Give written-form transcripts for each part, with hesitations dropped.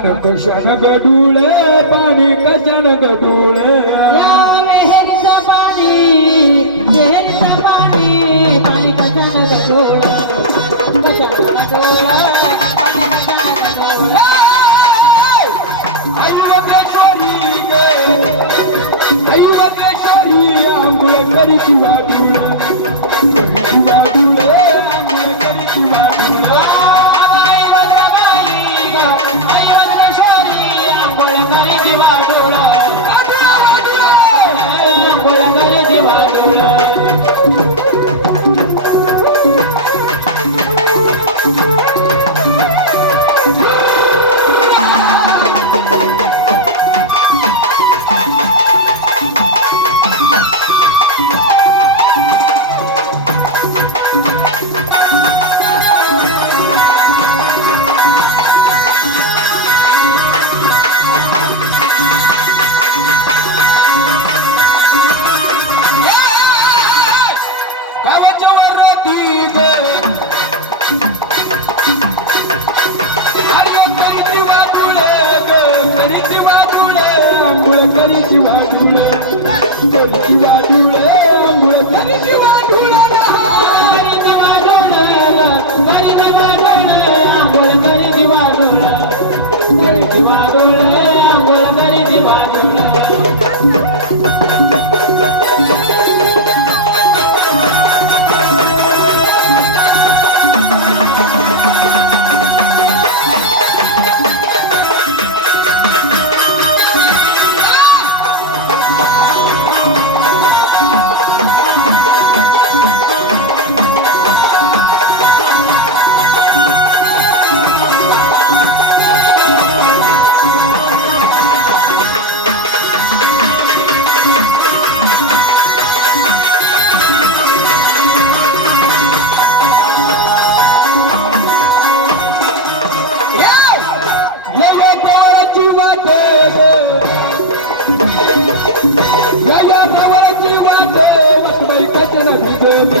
कशान गडूळे पाणी कशान गडूळे या विहिरीचं पाणी विहिरीचं पाणी पाणी कशानं गढूळं कशानं गढूळं पाणी कशानं गढूळं आई वगेश्वरी आई वगेश्वरी आंघोळ करीची वाडूळ वाडूळ आंघोळ करीची वाडूळ आई वज्रबाई आई वज्रेश्वरी आंघोळ करीची वाडूळ आंघोळ करीची वाडूळ करीची वाडूळ करीची वाडूळ आंघोळ करीची वाडूळ करीची वाडूळ करीची वाडूळ आंघोळ करीची वाडूळ करीची वाडूळ आंघोळ करीची वाडूळ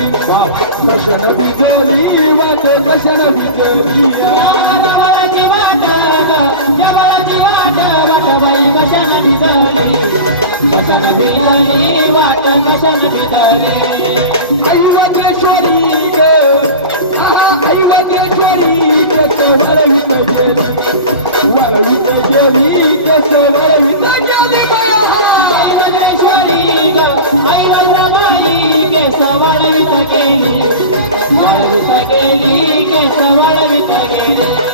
कशान बिजली वाट कशान बिजली जवळची वाट जवळची वाट वाट बाई कशान बिजली कशान बिजली वाट कशान बिजली आई वज्रेश्वरी आहा आई वज्रेश्वरी वरवित गेली वरवित गेली वरवित गेली आई वज्रेश्वरी आई वज्रबाई केस वाळवित गेली केस वाळवित गेली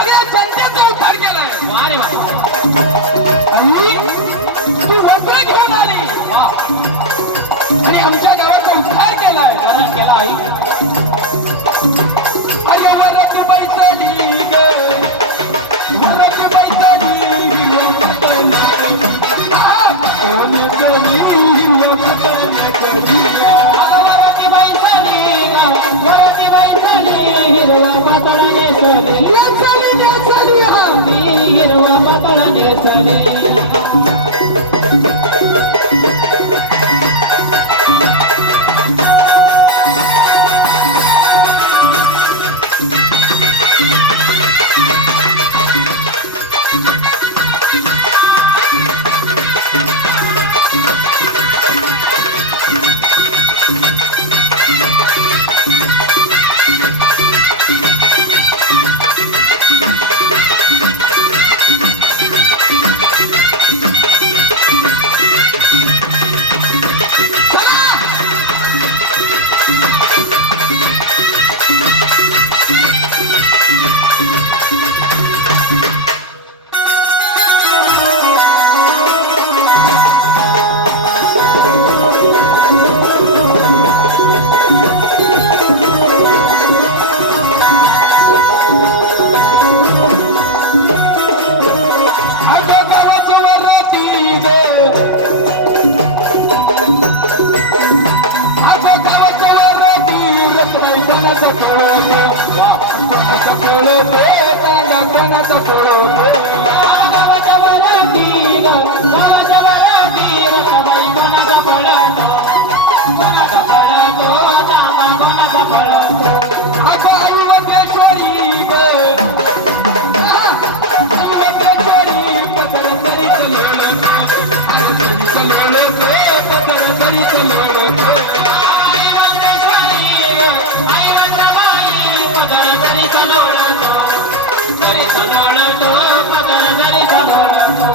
सगळ्या जनतेचा उद्धार केलाय. वा रे वा. आई तू वस्त्र घेऊन आली वा. आणि आमच्या गावाचा उद्धार केलाय. खरंच केला आई. अरे वरती बैसली ग वरती बैसली हिरवं पातळ हिरवं पातळ वरती बैसली ग वरती बैसली हिरवा पातळ नेसली नेसली नेसली हा हिरवा पातळ नेसली. गावाच्या वरती ग गावाच्या वरती रसाबाई कोणाचा पळतो कोणाचा पळतो नामा कोणाचा पळतो. अगो आई वंदेश्वरी ग आई वंदेश्वरी पदर तरी चलवलं पदर तरी चलवलं आई वज्रेश्वरी आई वज्रबाई पदर जरी चलवळतो जरी चलवळतो पदर जरी चलवळतो.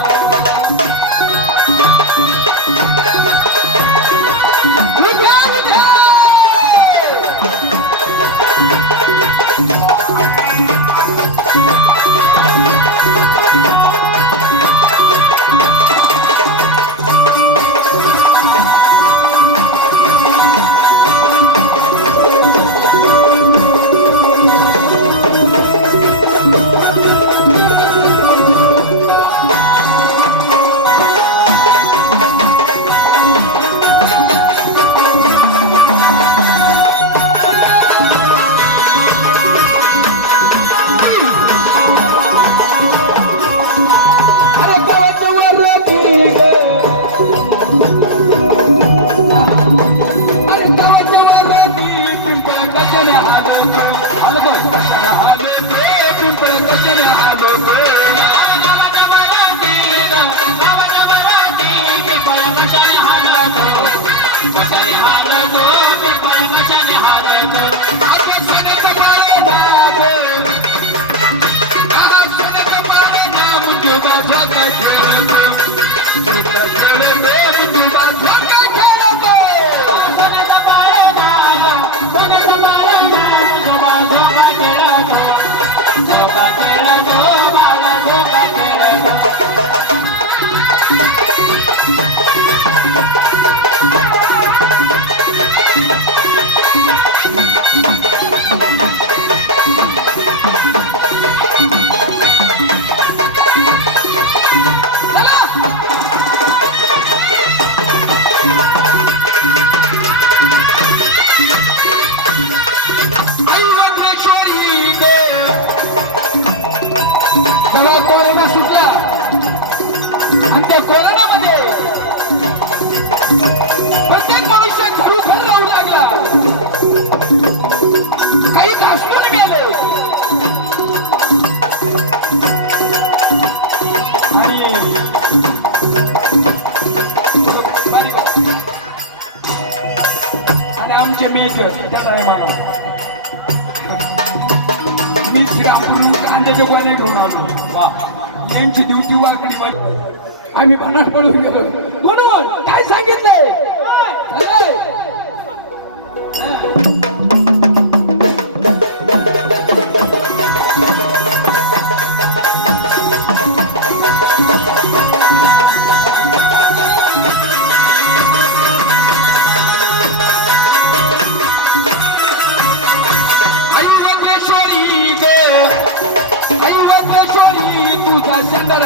आमचे मेजर त्या टायमाला मी श्रीरामपूरून कांद्याच्या गोण्या घेऊन आलो. वा यांची ड्युटी वाकडी आम्ही बनाट पडून गेलो. म्हणून काय सांगितलंय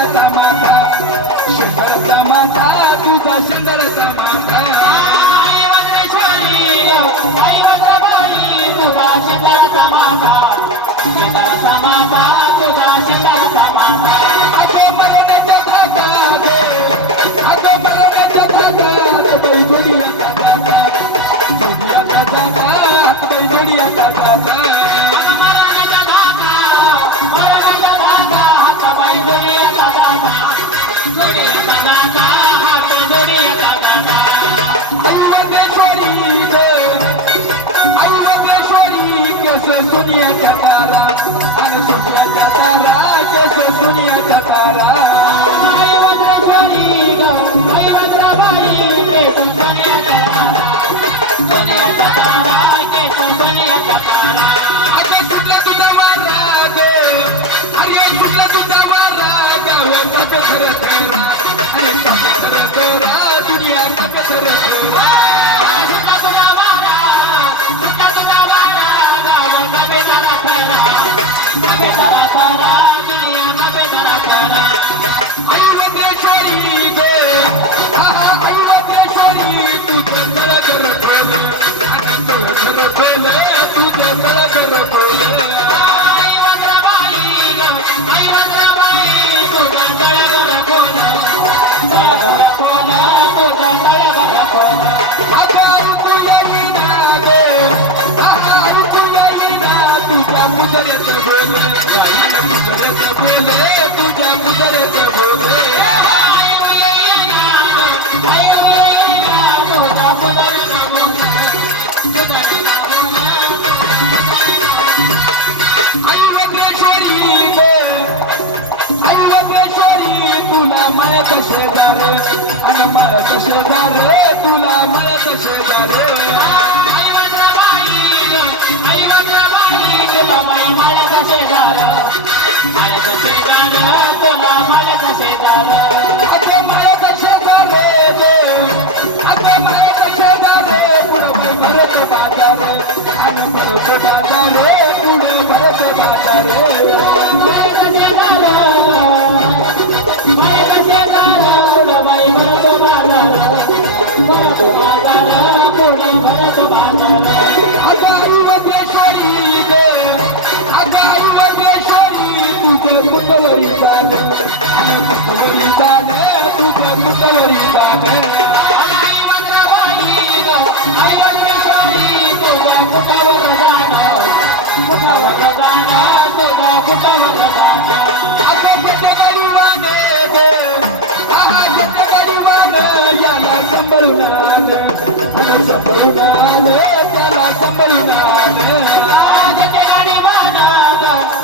शेंदराचा माथा शेंदराचा माथा तुझा शेंदराचा माथा आई वज्रेश्वरी आई वज्रबाई तुझा शेंदराचा माथा शेंदराचा माथा तुझा शेंदराचा माथा अगो मरणाच्या धागात अगो मरणाच्या धागात बाई जोडी आता जातात बाई जोडी आता जातात मरणाचा धागा हात बाई जोडी आता दाता जोडी आता दाता हात जोडी आता दाता आई वज्रेश्वरी केस सोनियाच्या तारा आणि सोनियाच्या तारा केस सोनियाच्या तारा आई वज्रेश्वरी आई वज्रबाई केस सोन्याचा तारा सोन्याचा तारा केस सोन्याचा तारा अगं सुटला तुझा वारा गे अरे सुटला तुझा वारा गाव तापे खर खरा आणि तापे खर खरा दुनिया तापे खर खरा सुटला तुझा वारा गाव कबे तारा खरा कबे तारा खरा दुनिया कबे तारा खरा आई वज्रेश्वरी गे आई वज्रेश्वरी तुझं तळ कर खोल आणि तळ कर खोल तुझं तळ कर खोल आई वज्रबाई तुझं तळगर खोल तळगर खोल तुझं तळगर खोल ऐकू येईना गे ऐकू येईना तुझ्या पुतळ्याचं बोल पुतळ्याचं बोल तुझ्या पुतळ्याचं बोल आई वज्रेश्वरी गे आई वज्रेश्वरी तुला मायाचा शेजार आणि मायाचा शेजार तुला मायाचा शेजार आई वज्रबाई तुला बाई माळ्याचा शेजार माळ्याचा शेजार तुला माळ्याचा शेजार अगं मायाचा शेजार अगं मायाचा शेजार पुढे भरत बाजार आणि भरत बाजार पुढे भरत बाजार माळ्याचा शेजार माळ्याचा शेजार पुढे बाई भरत बाजार पुढे भरत बाजार अगं आई वज्रेश्वरी अगं आई वज्रेश्वरी तुझं कुठवरी जाणे आणि कुठवरी जाणे तुझं कुठवरी जाणे आई वज्रेश्वरी तुझ्या कुटावर जाणं तुझ्या कुटावर जाणं अगं जेते गरीवाने जेते गरीवाने याला सांभाळून आण आणि सांभाळून आण त्याला सांभाळून आण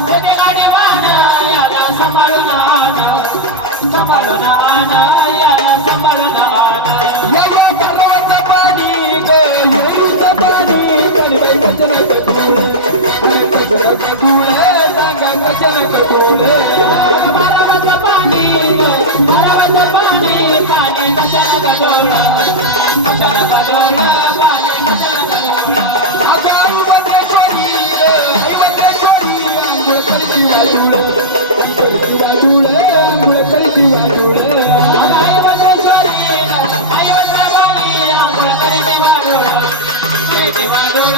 जेते गाडी वाहन याला सांभाळून आण याला सांभाळून आण याला पर्वत पाणी येईचं पाणी कणबाई कचरा कटूळ आणि कचरा कटूळ सांगा कचरा कटूळ बारावाचं पाणी पाणी कशाला गडोळ पाणी कशाला गडोळ अगं आई वज्रेश्वरी आंघोळ करती वाजूळ आंघोळ करती वाजूळ आई वज्रेश्वरी आई वज्रबाई आंघोळ करीते वाडोळ आंघोळ करीते वाडोळ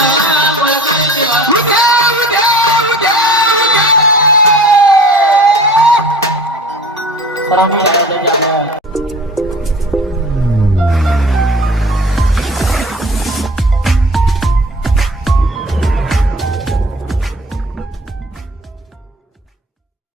उद्या सरांनी